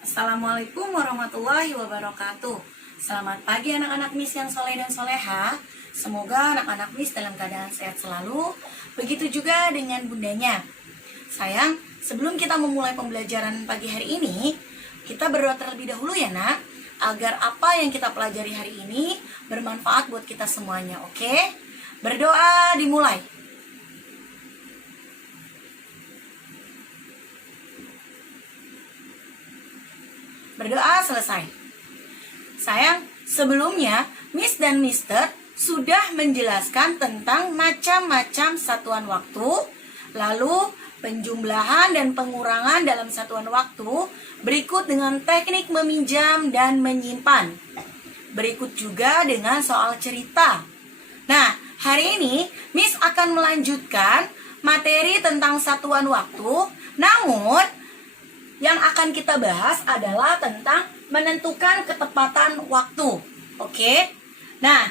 Assalamualaikum warahmatullahi wabarakatuh. Selamat pagi anak-anak Miss yang soleh dan soleha. Semoga anak-anak Miss dalam keadaan sehat selalu. Begitu juga dengan bundanya. Sayang, sebelum kita memulai pembelajaran pagi hari ini, kita berdoa terlebih dahulu ya nak, agar apa yang kita pelajari hari ini bermanfaat buat kita semuanya, oke? Berdoa dimulai. Berdoa selesai. Sayang, sebelumnya Miss dan Mister sudah menjelaskan tentang macam-macam satuan waktu, lalu penjumlahan dan pengurangan dalam satuan waktu, berikut dengan teknik meminjam dan menyimpan. Berikut juga dengan soal cerita. Nah, hari ini Miss akan melanjutkan materi tentang satuan waktu, namun yang akan kita bahas adalah tentang menentukan ketepatan waktu. Oke? Nah,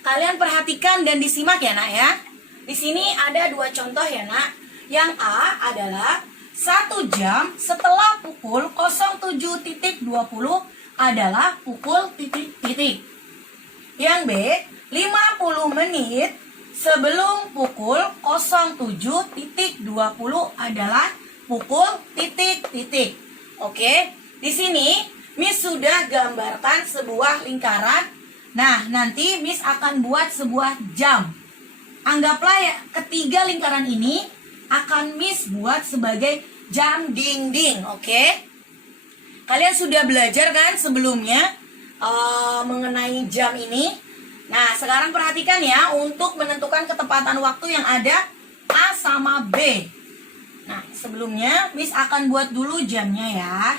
kalian perhatikan dan disimak ya nak ya. Di sini ada dua contoh ya nak. Yang A adalah 1 jam setelah pukul 07.20 adalah pukul titik-titik. Yang B, 50 menit sebelum pukul 07.20 adalah pukul titik-titik. Oke, di sini Miss sudah gambarkan sebuah lingkaran. Nah, nanti Miss akan buat sebuah jam. Anggaplah ya, ketiga lingkaran ini akan Miss buat sebagai jam dinding. Oke, kalian sudah belajar kan sebelumnya mengenai jam ini. Nah, sekarang perhatikan ya, untuk menentukan ketepatan waktu yang ada A sama B. Nah, sebelumnya Miss akan buat dulu jamnya ya.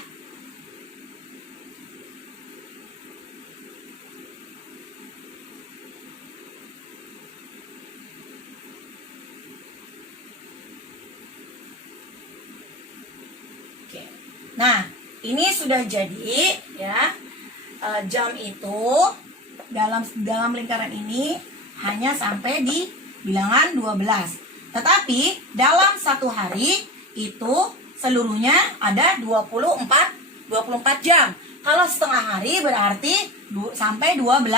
Oke. Nah, ini sudah jadi ya. Jam itu dalam lingkaran ini hanya sampai di bilangan 12. Tetapi dalam satu hari itu seluruhnya ada 24 jam. Kalau setengah hari berarti sampai 12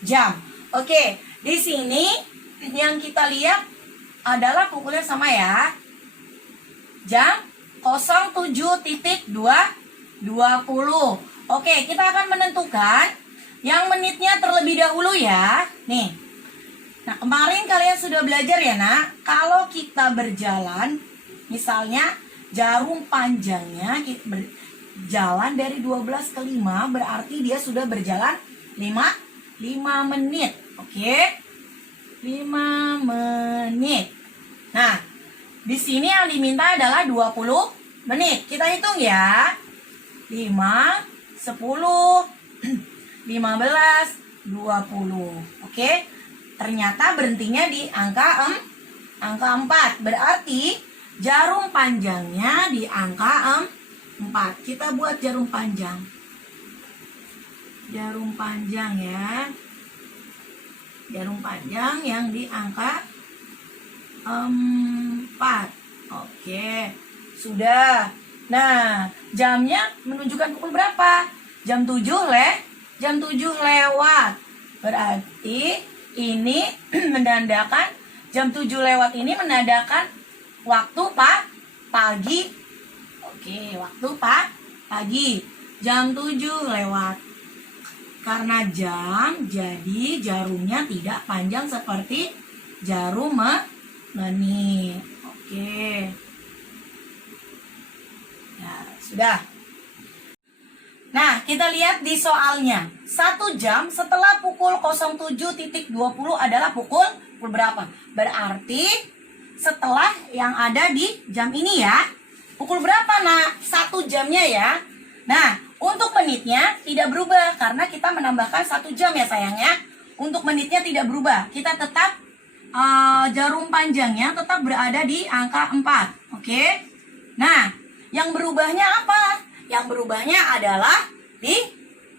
jam. Oke, di sini yang kita lihat adalah pukulnya sama ya. Jam 07.20. Oke, kita akan menentukan yang menitnya terlebih dahulu ya. Nih. Nah, kemarin kalian sudah belajar ya nak, kalau kita berjalan, misalnya jarum panjangnya berjalan dari 12 ke 5, berarti dia sudah berjalan 5 menit. Oke? 5 menit. Nah, di sini yang diminta adalah 20 menit. Kita hitung ya. 5, 10, 15, 20. Oke? Ternyata berhentinya di angka 4. Berarti jarum panjangnya di angka 4. Kita buat jarum panjang. Jarum panjang ya. Jarum panjang yang di angka 4. Oke, sudah. Nah, jamnya menunjukkan pukul berapa? Jam 7 lewat. Berarti ini menandakan jam 7 lewat ini menandakan waktu pagi. Oke, waktu pagi. Jam 7 lewat. Karena jam, jadi jarumnya tidak panjang seperti jarum menit. Oke. Ya, sudah. Nah, kita lihat di soalnya. 1 jam setelah pukul 07.20 adalah pukul berapa? Berarti setelah yang ada di jam ini ya. Pukul berapa nak? 1 jamnya ya. Nah, untuk menitnya tidak berubah karena kita menambahkan 1 jam ya sayangnya. Untuk menitnya tidak berubah. Kita tetap jarum panjangnya tetap berada di angka 4. Oke? Nah, yang berubahnya apa? Yang berubahnya adalah di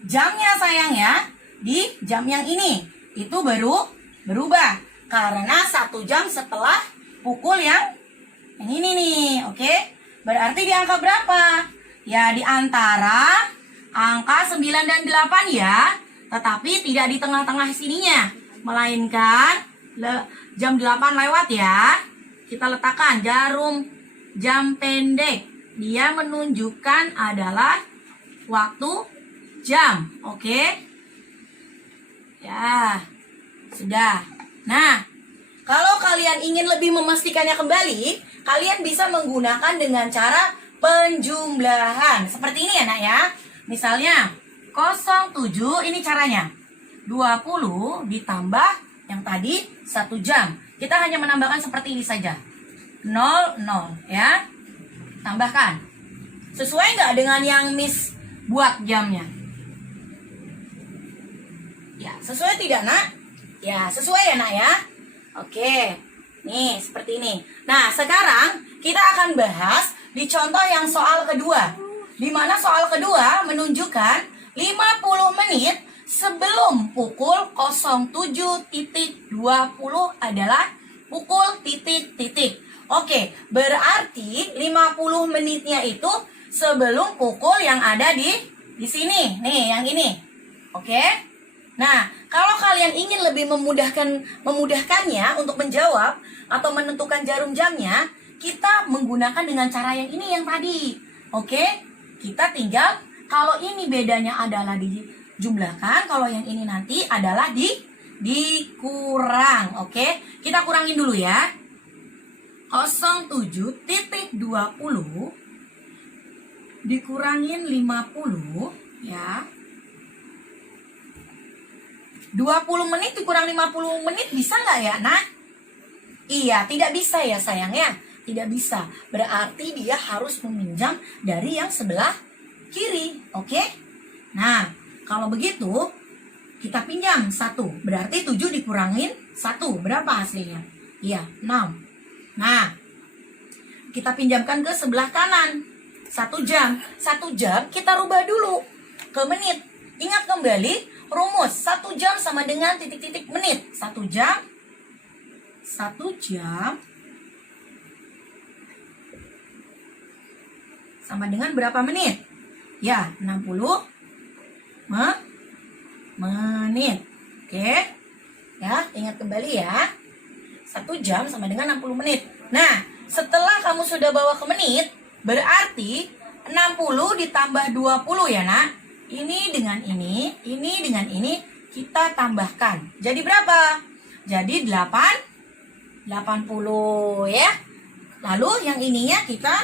jamnya sayang ya. Di jam yang ini. Itu baru berubah. Karena 1 jam setelah pukul yang ini nih. Oke? Berarti di angka berapa? Ya, di antara angka 9 dan 8 ya. Tetapi tidak di tengah-tengah sininya. Melainkan jam 8 lewat ya. Kita letakkan jarum jam pendek. Dia menunjukkan adalah waktu jam. Oke? Ya, sudah. Nah, kalau kalian ingin lebih memastikannya kembali, kalian bisa menggunakan dengan cara penjumlahan. Seperti ini ya nak ya. Misalnya 07 ini caranya. 20 ditambah yang tadi 1 jam. Kita hanya menambahkan seperti ini saja. 00 ya. Tambahkan. Sesuai nggak dengan yang Miss buat jamnya? Ya, sesuai tidak nak? Ya, sesuai ya nak ya. Oke. Nih, seperti ini. Nah, sekarang kita akan bahas di contoh yang soal kedua. Di mana soal kedua menunjukkan 50 menit sebelum pukul 07.20 adalah pukul titik-titik. Oke, berarti 50 menitnya itu sebelum pukul yang ada di sini. Nih, yang ini. Oke? Nah, kalau kalian ingin lebih memudahkannya untuk menjawab atau menentukan jarum jamnya, kita menggunakan dengan cara yang ini yang tadi. Oke? Kita tinggal, kalau ini bedanya adalah dijumlahkan, kalau yang ini nanti adalah dikurang. Oke? Kita kurangin dulu ya. 07.20 dikurangin 50 ya. 20 menit dikurang 50 menit bisa nggak ya? Nah, iya, tidak bisa ya sayang ya. Tidak bisa. Berarti dia harus meminjam dari yang sebelah kiri. Oke? Nah, kalau begitu, kita pinjam 1. Berarti 7 dikurangin 1. Berapa hasilnya? Iya, 6. Nah, kita pinjamkan ke sebelah kanan. 1 jam. 1 jam kita rubah dulu ke menit. Ingat kembali rumus 1 jam sama dengan titik-titik menit. 1 jam sama dengan berapa menit? Ya, 60 menit. Oke. Ya, ingat kembali ya. 1 jam sama dengan 60 menit. Nah, setelah kamu sudah bawa ke menit, berarti 60 ditambah 20 ya nak. Ini dengan ini dengan ini kita tambahkan. Jadi berapa? Jadi 80 ya. Lalu yang ininya kita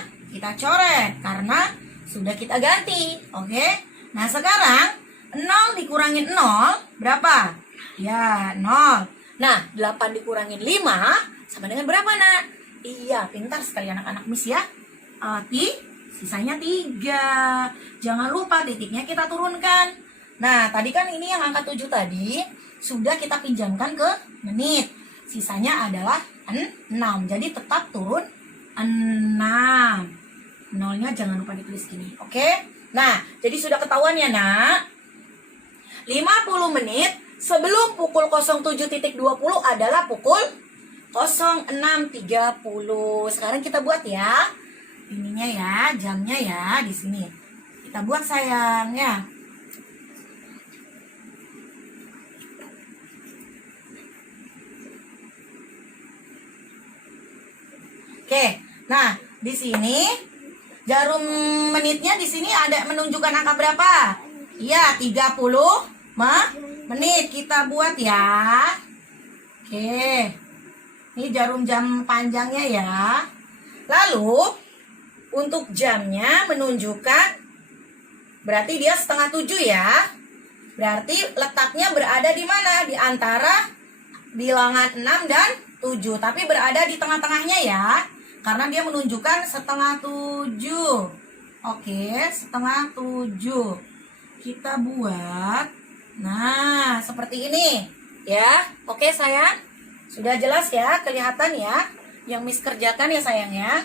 coret karena sudah kita ganti. Oke? Nah, sekarang 0 dikurangin 0 berapa? Ya, 0. Nah, 8 dikurangin 5 sama dengan berapa, nak? Iya, pintar sekali anak-anak Miss ya. Sisanya 3. Jangan lupa titiknya kita turunkan. Nah, tadi kan ini yang angka 7 tadi sudah kita pinjamkan ke menit. Sisanya adalah 6. Jadi tetap turun 6. Nolnya jangan lupa ditulis gini. Oke? Nah, jadi sudah ketahuan ya, nak. 50 menit sebelum pukul 07.20 adalah pukul 06.30. Sekarang kita buat ya. Ininya ya, jamnya ya di sini. Kita buat sayang ya. Oke. Nah, di sini jarum menitnya di sini ada menunjukkan angka berapa? Iya, 30 menit. Kita buat ya. Oke. Ini jarum jam panjangnya ya. Lalu untuk jamnya menunjukkan berarti dia setengah 7 ya. Berarti letaknya berada di mana? Di antara bilangan 6 dan 7. Tapi berada di tengah-tengahnya ya. Karena dia menunjukkan setengah 7. Oke, setengah 7. Kita buat. Nah, seperti ini ya. Oke sayang. Sudah jelas ya, kelihatan ya. Yang Miss kerjakan ya sayang ya.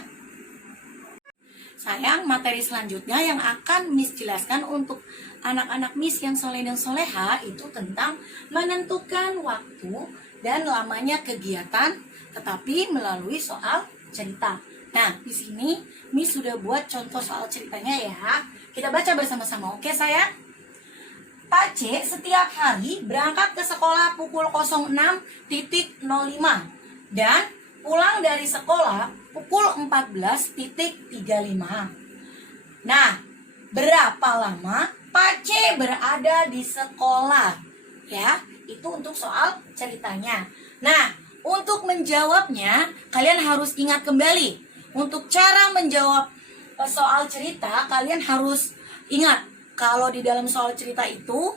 Sayang, materi selanjutnya yang akan Miss jelaskan untuk anak-anak Miss yang soleh dan soleha itu tentang menentukan waktu dan lamanya kegiatan, tetapi melalui soal cerita. Nah, di sini Miss sudah buat contoh soal ceritanya ya. Kita baca bersama-sama, oke sayang? Pak C setiap hari berangkat ke sekolah pukul 06.05 dan pulang dari sekolah pukul 14.35. Nah, berapa lama Pak C berada di sekolah? Ya, itu untuk soal ceritanya. Nah, untuk menjawabnya, kalian harus ingat kembali. Untuk cara menjawab soal cerita, kalian harus ingat kalau di dalam soal cerita itu,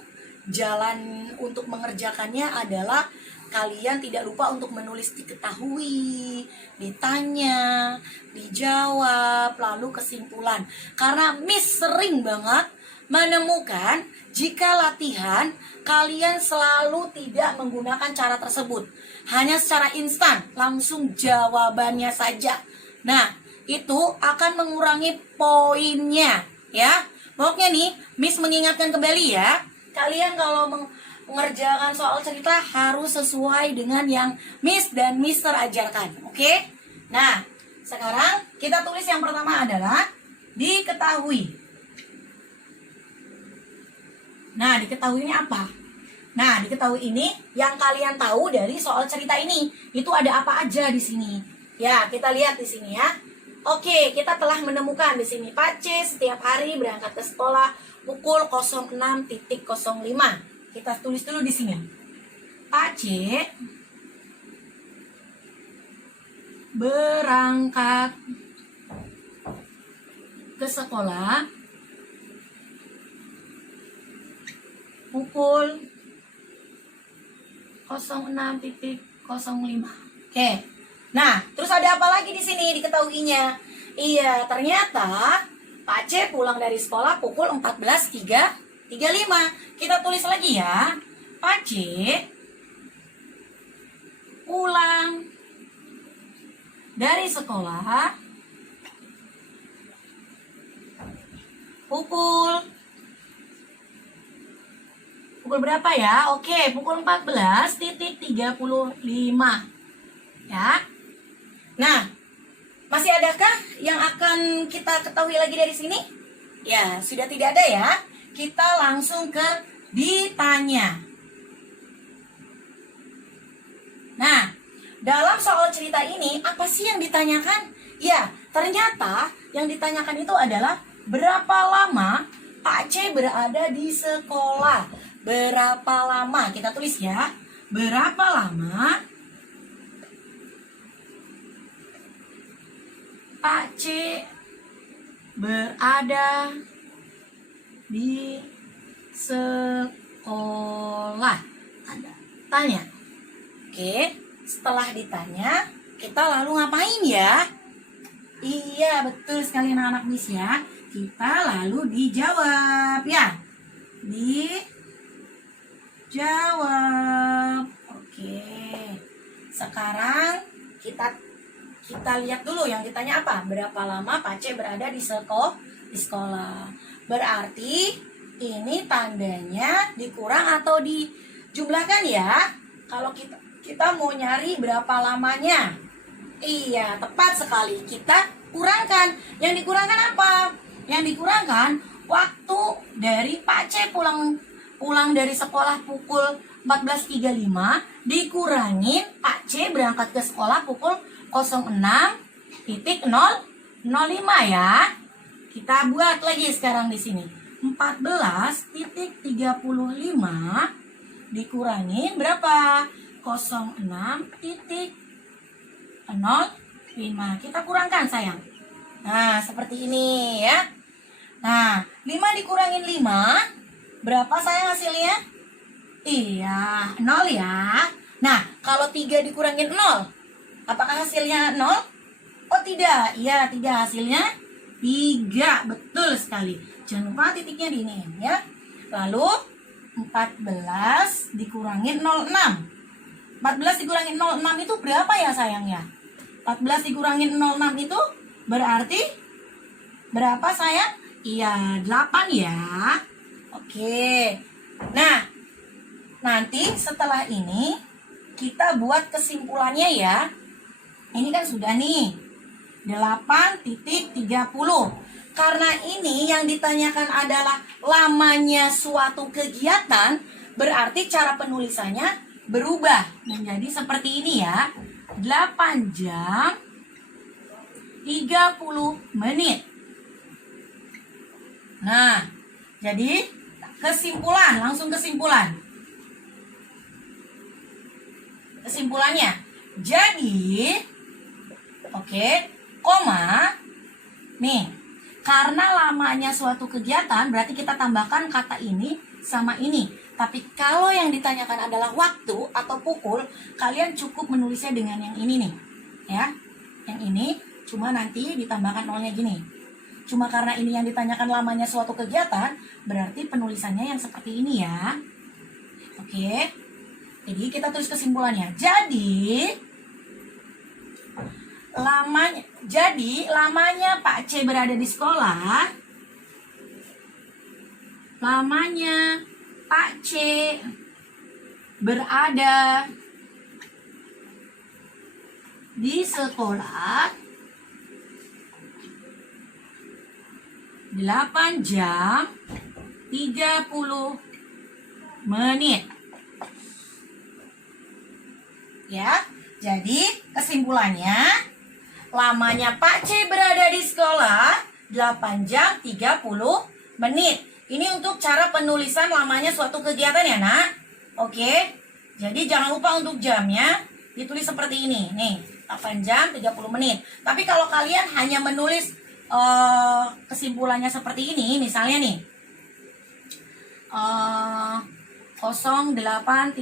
jalan untuk mengerjakannya adalah kalian tidak lupa untuk menulis diketahui, ditanya, dijawab, lalu kesimpulan. Karena Miss sering banget menemukan jika latihan kalian selalu tidak menggunakan cara tersebut. Hanya secara instan, langsung jawabannya saja. Nah, itu akan mengurangi poinnya ya. Pokoknya nih, Miss mengingatkan kembali ya. Kalian kalau mengerjakan soal cerita harus sesuai dengan yang Miss dan Mister ajarkan. Oke? Nah, sekarang kita tulis yang pertama adalah diketahui. Nah, diketahui ini apa? Nah, diketahui ini yang kalian tahu dari soal cerita ini. Itu ada apa aja di sini? Ya, kita lihat di sini ya. Oke, kita telah menemukan di sini Pak C setiap hari berangkat ke sekolah pukul 06.05. Kita tulis dulu di sini. Pak C berangkat ke sekolah pukul 06.05. Oke. Nah, terus ada apa lagi di sini diketahuinya? Iya, ternyata Pak C pulang dari sekolah pukul 14.35. Kita tulis lagi ya. Pak C pulang dari sekolah pukul berapa ya? Oke, pukul 14.35. Ya. Nah, masih adakah yang akan kita ketahui lagi dari sini? Ya, sudah tidak ada ya. Kita langsung ke ditanya. Nah, dalam soal cerita ini, apa sih yang ditanyakan? Ya, ternyata yang ditanyakan itu adalah berapa lama Pak C berada di sekolah. Berapa lama? Kita tulis ya. Berapa lama Pak C berada di sekolah? Tanya. Oke, setelah ditanya, kita lalu ngapain ya? Iya, betul sekali anak-anak Miss ya. Kita lalu dijawab ya. Dijawab. Oke. Sekarang kita lihat dulu yang ditanya apa. Berapa lama Pak C berada di sekolah. Berarti ini tandanya dikurang atau dijumlahkan ya. Kalau kita mau nyari berapa lamanya. Iya, tepat sekali. Kita kurangkan. Yang dikurangkan apa? Yang dikurangkan waktu dari Pak C pulang dari sekolah pukul 14.35 dikurangin Pak C berangkat ke sekolah pukul 06.005 ya. Kita buat lagi sekarang di sini. 14.35 dikurangin berapa? 06.05. Kita kurangkan sayang. Nah, seperti ini ya. Nah, 5 dikurangin 5 berapa sayang hasilnya? Iya, 0 ya. Nah, kalau 3 dikurangin 0, apakah hasilnya 0? Oh tidak, iya tidak, hasilnya 3. Betul sekali. Jangan lupa titiknya di ini ya. Lalu 14 dikurangin 06. 14 dikurangin 06 itu berapa ya sayangnya? 14 dikurangin 06 itu berarti berapa sayang? Iya, 8 ya. Oke. Nah, nanti setelah ini kita buat kesimpulannya ya. Ini kan sudah nih. 8.30. Karena ini yang ditanyakan adalah lamanya suatu kegiatan, berarti cara penulisannya berubah menjadi seperti ini ya. 8 jam 30 menit. Nah, jadi kesimpulan, langsung kesimpulan. Kesimpulannya, jadi, oke, koma, nih, karena lamanya suatu kegiatan, berarti kita tambahkan kata ini sama ini. Tapi kalau yang ditanyakan adalah waktu atau pukul, kalian cukup menulisnya dengan yang ini nih, ya. Yang ini, cuma nanti ditambahkan nolnya gini. Cuma karena ini yang ditanyakan lamanya suatu kegiatan, berarti penulisannya yang seperti ini ya. Oke. Jadi kita tulis kesimpulannya. Lamanya Pak C berada di sekolah. Lamanya Pak C berada di sekolah 8 jam 30 menit. Ya, jadi kesimpulannya, lamanya Pak C berada di sekolah 8 jam 30 menit. Ini untuk cara penulisan lamanya suatu kegiatan ya, Nak. Oke. Jadi jangan lupa untuk jamnya ditulis seperti ini. Nih, 8 jam 30 menit. Tapi kalau kalian hanya menulis kesimpulannya seperti ini, misalnya nih 08.30,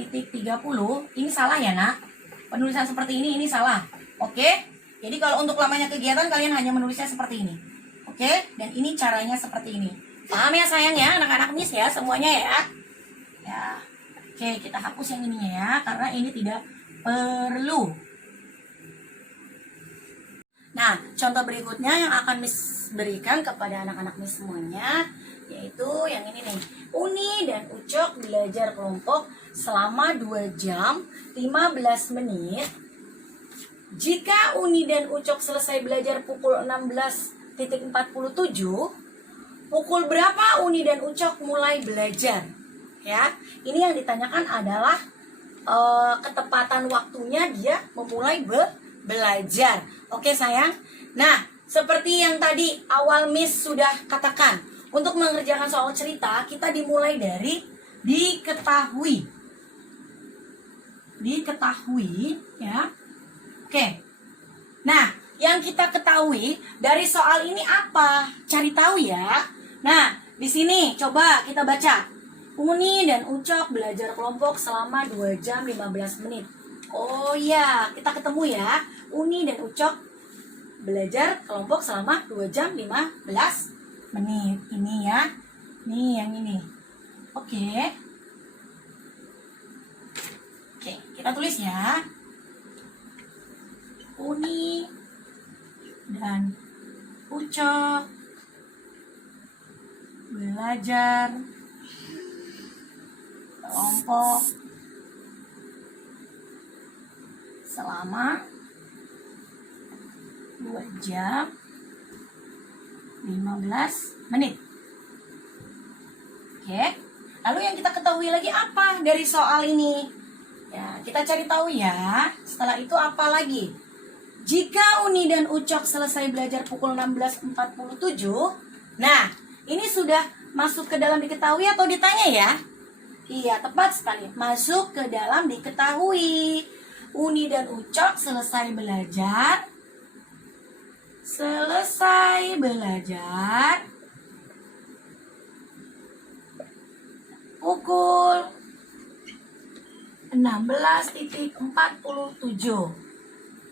ini salah ya, Nak. Penulisan seperti ini salah. Oke. Jadi kalau untuk lamanya kegiatan kalian hanya menulisnya seperti ini. Oke. Dan ini caranya seperti ini. Paham ya sayang ya, anak-anak Miss ya, semuanya ya. Ya. Oke, kita hapus yang ininya ya, karena ini tidak perlu. Nah, contoh berikutnya yang akan Miss berikan kepada anak-anak Miss semuanya, yaitu yang ini nih. Uni dan Ucok belajar kelompok selama 2 jam 15 menit. Jika Uni dan Ucok selesai belajar pukul 16.47, pukul berapa Uni dan Ucok mulai belajar? Ya, ini yang ditanyakan adalah ketepatan waktunya dia memulai belajar. Oke sayang. Nah, seperti yang tadi awal Miss sudah katakan, untuk mengerjakan soal cerita kita dimulai dari diketahui. Diketahui ya. Oke. Nah, yang kita ketahui dari soal ini apa? Cari tahu ya. Nah, di sini coba kita baca. Uni dan Ucok belajar kelompok selama 2 jam 15 menit. Oh ya, kita ketemu ya. Uni dan Ucok belajar kelompok selama 2 jam 15 menit. Ini ya. Nih yang ini. Oke. Oke, kita tulis ya. Uni dan Ucok belajar kelompok selama 2 jam 15 menit. Oke. Lalu yang kita ketahui lagi apa dari soal ini? Ya, kita cari tahu ya. Setelah itu apa lagi? Jika Uni dan Ucok selesai belajar pukul 16.47, nah, ini sudah masuk ke dalam diketahui atau ditanya ya? Iya, tepat sekali. Masuk ke dalam diketahui. Uni dan Ucok selesai belajar pukul 16.47.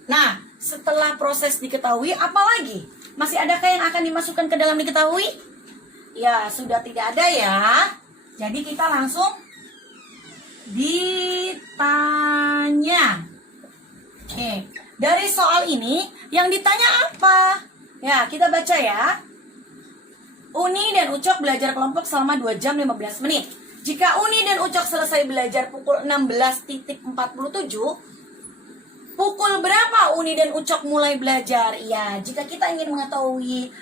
Nah, setelah proses diketahui, apa lagi? Masih adakah yang akan dimasukkan ke dalam diketahui? Ya, sudah tidak ada ya. Jadi kita langsung ditanya. Oke, dari soal ini yang ditanya apa? Ya, kita baca ya. Uni dan Ucok belajar kelompok selama 2 jam 15 menit. Jika Uni dan Ucok selesai belajar pukul 16.47, Pukul berapa Uni dan Ucok mulai belajar? Ya, jika kita ingin mengetahui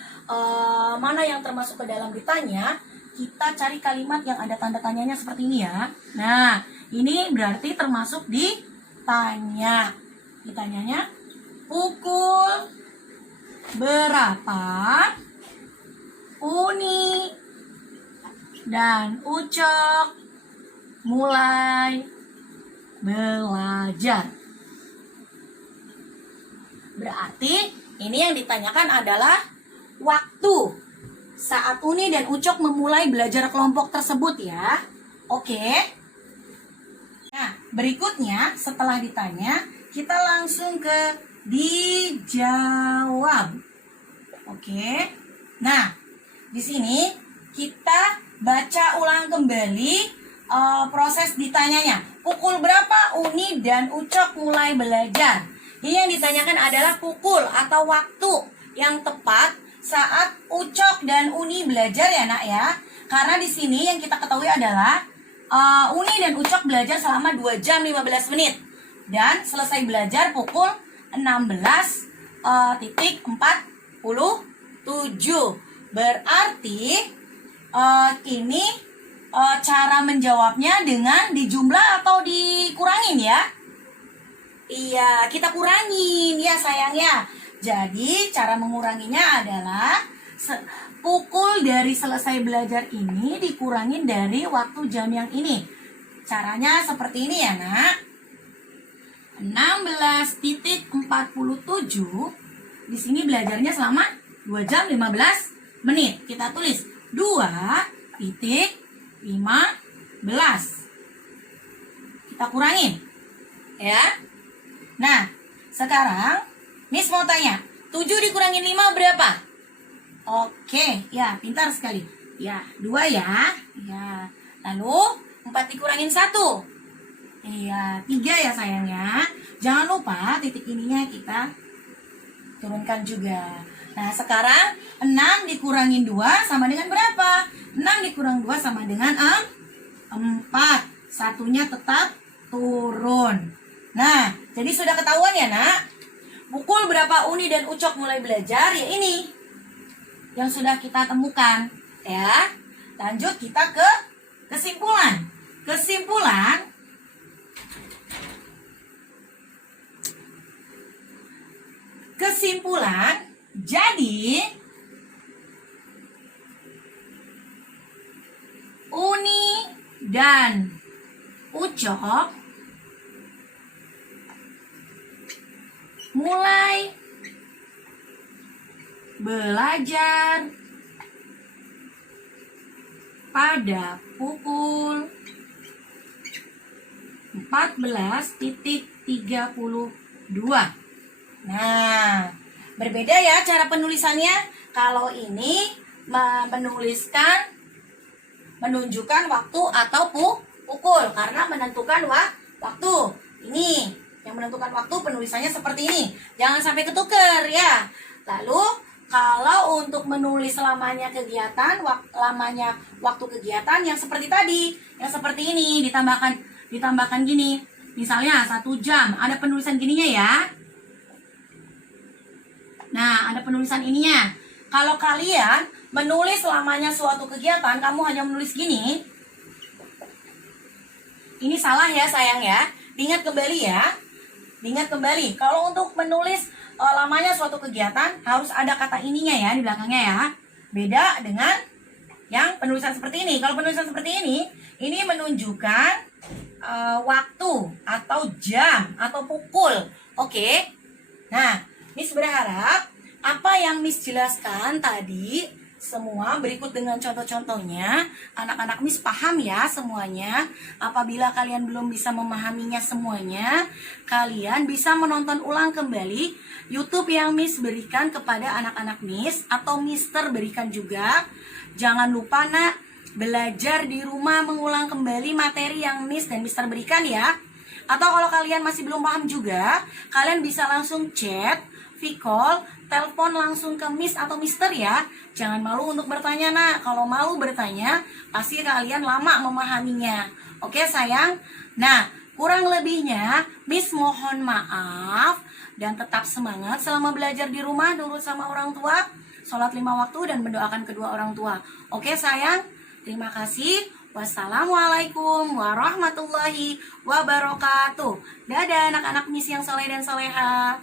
mana yang termasuk ke dalam ditanya, kita cari kalimat yang ada tanda tanyanya seperti ini ya. Nah, ini berarti termasuk ditanya. Ditanyanya, pukul berapa Uni dan Ucok mulai belajar? Berarti ini yang ditanyakan adalah waktu saat Uni dan Ucok memulai belajar kelompok tersebut ya. Oke. Nah, berikutnya setelah ditanya, kita langsung ke dijawab. Oke. Nah, di sini kita baca ulang kembali proses ditanyanya. Pukul berapa Uni dan Ucok mulai belajar? Ini yang ditanyakan adalah pukul atau waktu yang tepat saat Ucok dan Uni belajar ya nak ya. Karena di sini yang kita ketahui adalah Uni dan Ucok belajar selama 2 jam 15 menit. Dan selesai belajar pukul 16.47. Berarti ini cara menjawabnya dengan dijumlah atau dikurangin ya. Iya, kita kurangin ya sayangnya. Jadi cara menguranginya adalah pukul dari selesai belajar ini dikurangin dari waktu jam yang ini. Caranya seperti ini ya nak. 16.47 di sini belajarnya selama 2 jam 15 menit. Kita tulis 2.15. Kita kurangin ya. Nah, sekarang Miss mau tanya, 7 dikurangin 5 berapa? Oke, ya pintar sekali. Ya, 2 ya. Ya. Lalu 4 dikurangin 1. Iya, 3 ya sayangnya. Jangan lupa titik ininya kita turunkan juga. Nah, sekarang 6 dikurangin 2 sama dengan berapa? 6 dikurang 2 sama dengan 4. Satunya tetap turun. Nah, jadi sudah ketahuan ya nak? Pukul berapa Uni dan Ucok mulai belajar? Ya ini yang sudah kita temukan ya. Lanjut kita ke kesimpulan. Kesimpulan, jadi Uni dan Ucok mulai belajar pada pukul 14.32. Nah, berbeda ya cara penulisannya. Kalau ini menunjukkan waktu atau pukul karena menentukan waktu. Ini yang menentukan waktu penulisannya seperti ini. Jangan sampai ketuker ya. Lalu kalau untuk menulis lamanya kegiatan, lamanya waktu kegiatan yang seperti tadi, yang seperti ini ditambahkan gini. Misalnya 1 jam, ada penulisan gininya ya. Nah, ada penulisan ininya. Kalau kalian menulis lamanya suatu kegiatan, kamu hanya menulis gini. Ini salah ya sayang ya. Diingat kembali ya. Diingat kembali, kalau untuk menulis lamanya suatu kegiatan harus ada kata ininya ya di belakangnya ya. Beda dengan yang penulisan seperti ini. Kalau penulisan seperti ini menunjukkan waktu atau jam atau pukul. Oke. Nah, Miss berharap apa yang Miss jelaskan tadi semua berikut dengan contoh-contohnya anak-anak Miss paham ya semuanya. Apabila kalian belum bisa memahaminya semuanya, kalian bisa menonton ulang kembali YouTube yang Miss berikan kepada anak-anak Miss atau Mister berikan juga. Jangan lupa nak, belajar di rumah mengulang kembali materi yang Miss dan Mister berikan ya. Atau kalau kalian masih belum paham juga, kalian bisa langsung chat, call, telepon langsung ke Miss atau Mister ya. Jangan malu untuk bertanya nak. Kalau malu bertanya, pasti kalian lama memahaminya. Oke sayang? Nah, Kurang lebihnya, Miss mohon maaf dan tetap semangat selama belajar di rumah, nurut sama orang tua, sholat 5 waktu dan mendoakan kedua orang tua. Oke sayang, terima kasih. Wassalamualaikum warahmatullahi wabarakatuh. Dadah anak-anak Miss yang soleh dan soleha.